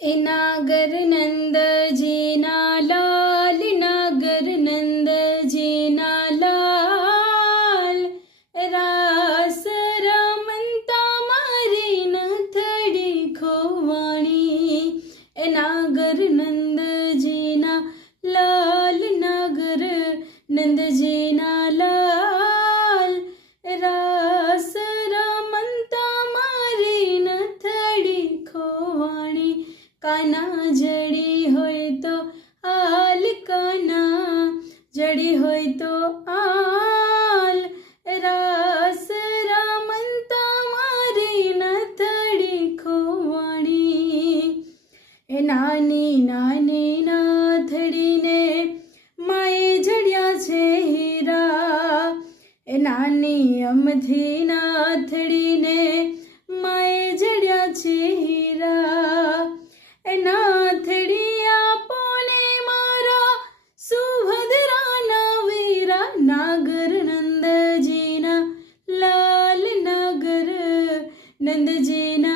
એ નાગર નંદજીના લાલ નાગર નંદજીના લાલ. રાસ રમતા મારી નથડી ખોવાણી. એ નાગર નંદજીના લાલ નાગર નંદજીના કાના જડી હોય તો આલ કાના. જડી હોય તો આલ. રાસ રામંતા મારી નથડી ખોવાણી. એ નાની નાની નાથડીને માએ જડ્યા છે હીરા. એ નાની અમથી નાથડીને నందజీనా